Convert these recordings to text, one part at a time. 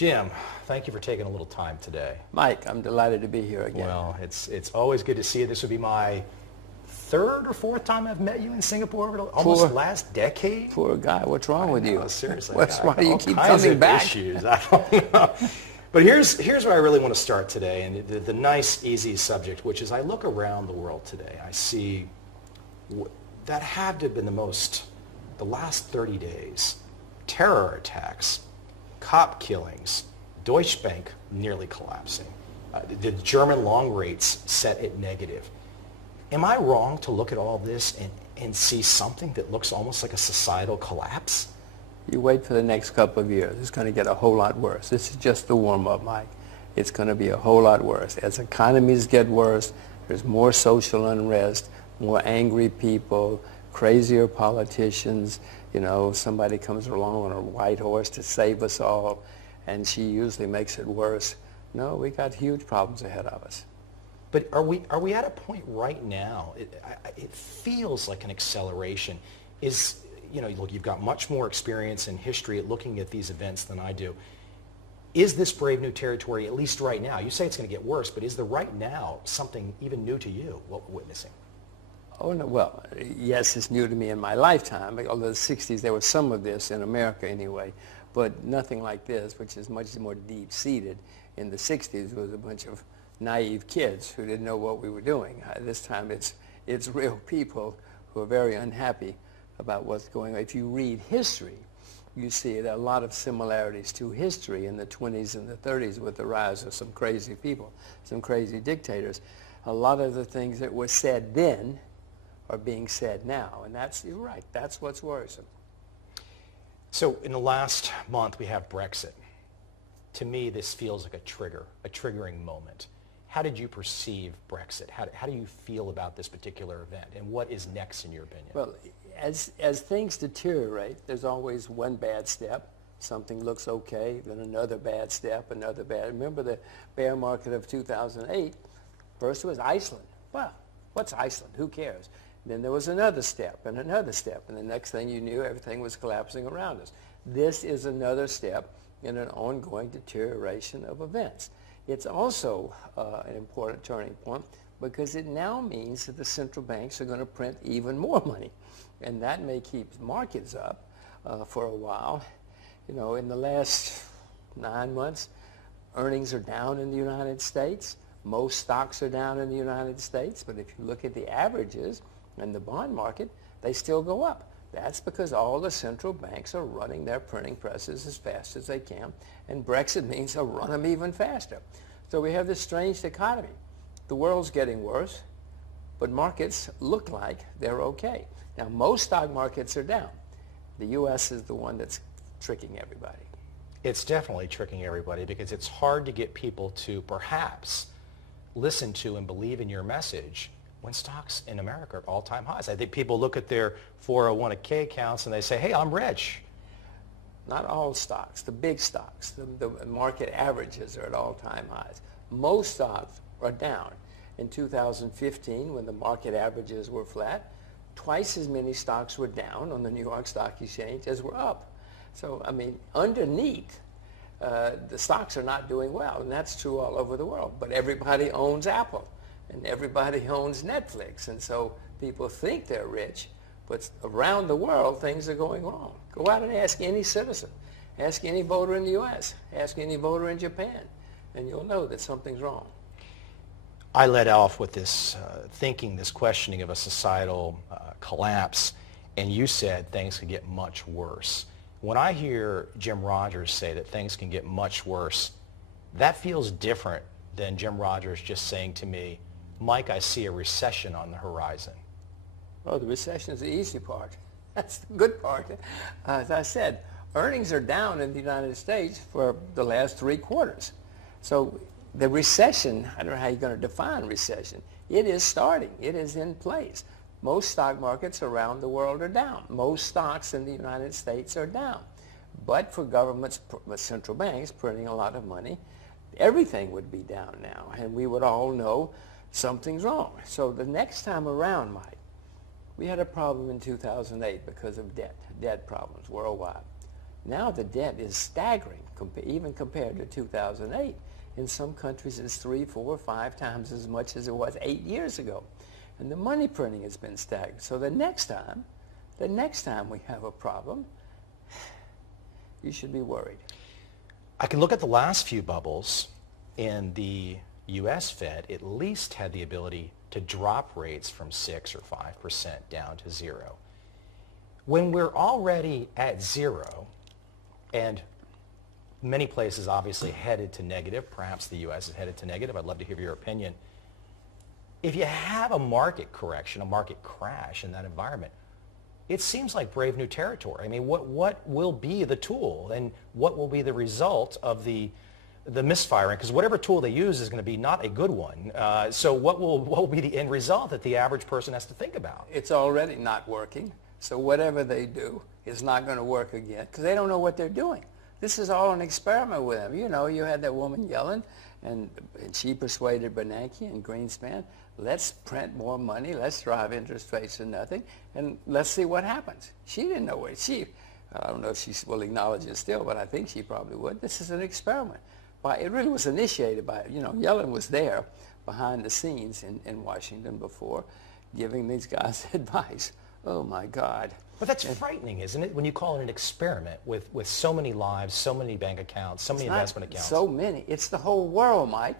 Jim, thank you for taking a little time today. Mike, I'm delighted to be here again. Well, it's always good to see you. This would be my third or fourth time I've met you in Singapore over almost the last decade. Poor guy, what's wrong with you? Seriously. Why do you keep kinds coming of back? Issues. I don't know. But here's where I really want to start today, and the nice, easy subject, which is I look around the world today. I see that have to have been the last 30 days, terror attacks, cop killings, Deutsche Bank nearly collapsing, the German long rates set at negative. Am I wrong to look at all this and see something that looks almost like a societal collapse? You wait for the next couple of years. It's going to get a whole lot worse. This is just the warm-up, Mike. It's going to be a whole lot worse. As economies get worse, there's more social unrest, more angry people, crazier politicians. You know, somebody comes along on a white horse to save us all, and she usually makes it worse. No, we got huge problems ahead of us. But are we at a point right now? It feels like an acceleration. Look, you've got much more experience in history at looking at these events than I do. Is this brave new territory, at least right now? You say it's going to get worse, but is the right now something even new to you, what we're witnessing? Oh, no, well, yes, it's new to me in my lifetime. Although the 60s, there was some of this in America anyway, but nothing like this, which is much more deep-seated. In the 60s, was a bunch of naive kids who didn't know what we were doing. This time, it's real people who are very unhappy about what's going on. If you read history, you see there are a lot of similarities to history in the 20s and the 30s with the rise of some crazy people, some crazy dictators. A lot of the things that were said then are being said now, and you're right, that's what's worrisome. So in the last month, we have Brexit. To me, this feels like a triggering moment. How did you perceive Brexit? How do you feel about this particular event, and what is next in your opinion? Well, as things deteriorate, there's always one bad step. Something looks okay, then another bad step, another bad. Remember the bear market of 2008? First was Iceland. Well, what's Iceland? Who cares? Then there was another step, and the next thing you knew, everything was collapsing around us. This is another step in an ongoing deterioration of events. It's also an important turning point because it now means that the central banks are going to print even more money, and that may keep markets up for a while. You know, in the last 9 months, earnings are down in the United States. Most stocks are down in the United States, but if you look at the averages in the bond market, they still go up. That's because all the central banks are running their printing presses as fast as they can, and Brexit means they'll run them even faster. So we have this strange dichotomy. The world's getting worse, but markets look like they're okay. Now, most stock markets are down. The U.S. is the one that's tricking everybody. It's definitely tricking everybody because it's hard to get people to perhaps listen to and believe in your message when stocks in America are at all-time highs. I think people look at their 401k accounts and they say, hey, I'm rich. Not all stocks, the big stocks, the market averages are at all-time highs. Most stocks are down. In 2015, when the market averages were flat, twice as many stocks were down on the New York Stock Exchange as were up. So, I mean, underneath, the stocks are not doing well, and that's true all over the world. But everybody owns Apple, and everybody owns Netflix, and so people think they're rich, but around the world, things are going wrong. Go out and ask any citizen. Ask any voter in the U.S. Ask any voter in Japan, and you'll know that something's wrong. I led off with this this questioning of a societal collapse, and you said things could get much worse. When I hear Jim Rogers say that things can get much worse, that feels different than Jim Rogers just saying to me, Mike, I see a recession on the horizon. Oh, the recession is the easy part. That's the good part. As I said, earnings are down in the United States for the last 3 quarters. So the recession, I don't know how you're going to define recession. It is starting. It is in place. Most stock markets around the world are down. Most stocks in the United States are down. But for governments, central banks printing a lot of money, everything would be down now, and we would all know something's wrong. So the next time around, Mike, we had a problem in 2008 because of debt problems worldwide. Now the debt is staggering even compared to 2008. In some countries, it's 3, 4, 5 times as much as it was 8 years ago. And the money printing has been stagnant. So the next time we have a problem, you should be worried. I can look at the last few bubbles, and the U.S. Fed at least had the ability to drop rates from 6 or 5% down to 0. When we're already at 0, and many places obviously headed to negative, perhaps the U.S. is headed to negative, I'd love to hear your opinion. If you have a market correction, a market crash in that environment, it seems like brave new territory. I mean, what will be the tool, and what will be the result of the misfiring? Because whatever tool they use is going to be not a good one. So what will be the end result that the average person has to think about? It's already not working. So whatever they do is not going to work again because they don't know what they're doing. This is all an experiment with them. You know, you had that woman yelling, and she persuaded Bernanke and Greenspan, let's print more money, let's drive interest rates to nothing, and let's see what happens. She didn't know what I don't know if she will acknowledge it still, but I think she probably would. This is an experiment. It really was initiated by, Yellen was there behind the scenes in Washington before, giving these guys advice. Oh, my God. But that's frightening, isn't it, when you call it an experiment with so many lives, so many bank accounts, so many investment accounts? So many. It's the whole world, Mike.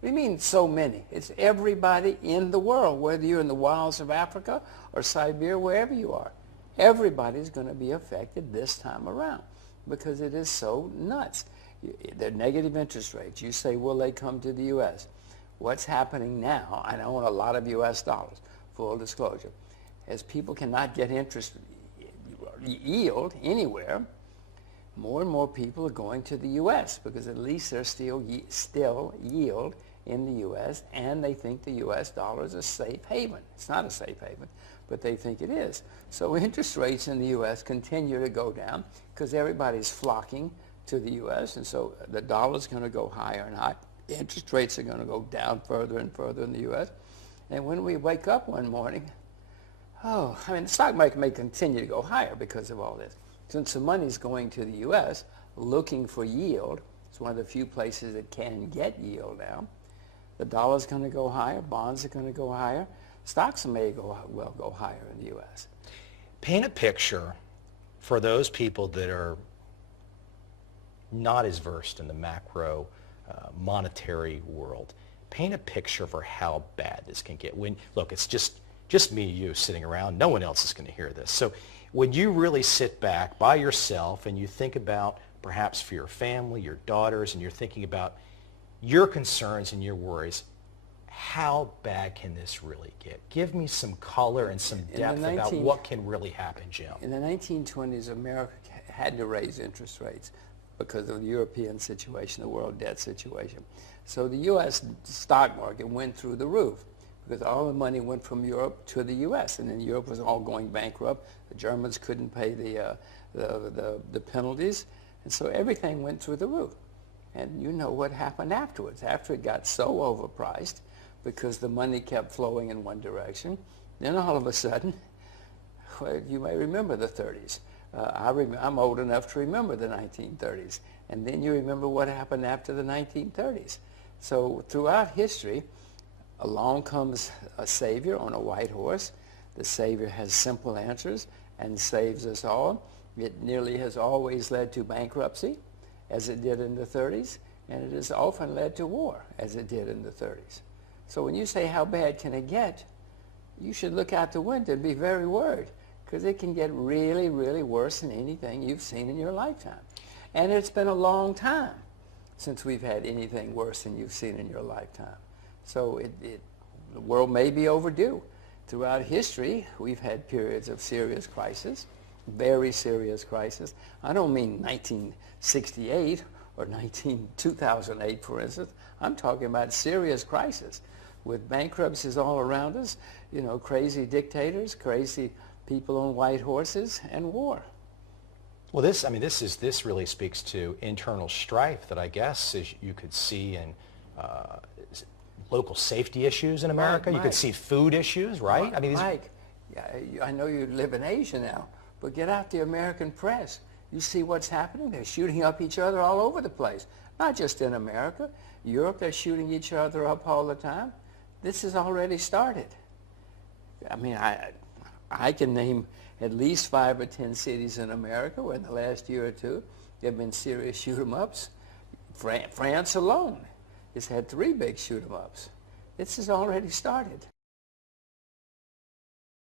What do you mean so many? It's everybody in the world, whether you're in the wilds of Africa or Siberia, wherever you are. Everybody's going to be affected this time around because it is so nuts. They're negative interest rates. You say, will they come to the U.S.? What's happening now, and I own a lot of U.S. dollars, full disclosure, as people cannot get interest yield anywhere, more and more people are going to the U.S. because at least there's still yield in the U.S. and they think the U.S. dollar is a safe haven. It's not a safe haven, but they think it is. So interest rates in the U.S. continue to go down because everybody's flocking to the U.S. and so the dollar's going to go higher and higher. Interest rates are going to go down further and further in the U.S. And when we wake up one morning, the stock market may continue to go higher because of all this. Since the money's going to the U.S. looking for yield, it's one of the few places that can get yield now. The dollar's going to go higher, bonds are going to go higher, stocks may go higher in the U.S. Paint a picture for those people that are not as versed in the macro monetary world. Paint a picture for how bad this can get. Look, it's just me and you sitting around. No one else is going to hear this. So when you really sit back by yourself and you think about perhaps for your family, your daughters, and you're thinking about your concerns and your worries, how bad can this really get? Give me some color and some depth about what can really happen, Jim. In the 1920s, America had to raise interest rates because of the European situation, the world debt situation. So the U.S. stock market went through the roof because all the money went from Europe to the U.S. and then Europe was all going bankrupt. The Germans couldn't pay the penalties, and so everything went through the roof. And you know what happened afterwards. After it got so overpriced because the money kept flowing in one direction, then all of a sudden, well, you may remember the 30s. I'm old enough to remember the 1930s. And then you remember what happened after the 1930s. So throughout history, along comes a savior on a white horse. The savior has simple answers and saves us all. It nearly has always led to bankruptcy, as it did in the 30s, and it has often led to war, as it did in the 30s. So when you say how bad can it get, you should look out the window and be very worried, because it can get really, really worse than anything you've seen in your lifetime. And it's been a long time since we've had anything worse than you've seen in your lifetime. So the world may be overdue. Throughout history, we've had periods of serious crisis, very serious crisis. I don't mean 1968 or 2008, for instance. I'm talking about serious crisis with bankruptcies all around us, crazy dictators, crazy people on white horses, and war. Well, this really speaks to internal strife that I guess as you could see in local safety issues in America. Mike, you could see food issues, right? Mike, I know you live in Asia now, but get out the American press. You see what's happening? They're shooting up each other all over the place. Not just in America. Europe, they're shooting each other up all the time. This has already started. I mean, I can name at least 5 or 10 cities in America where in the last year or two there have been serious shoot-'em-ups. France alone has had 3 big shoot-'em-ups. This has already started.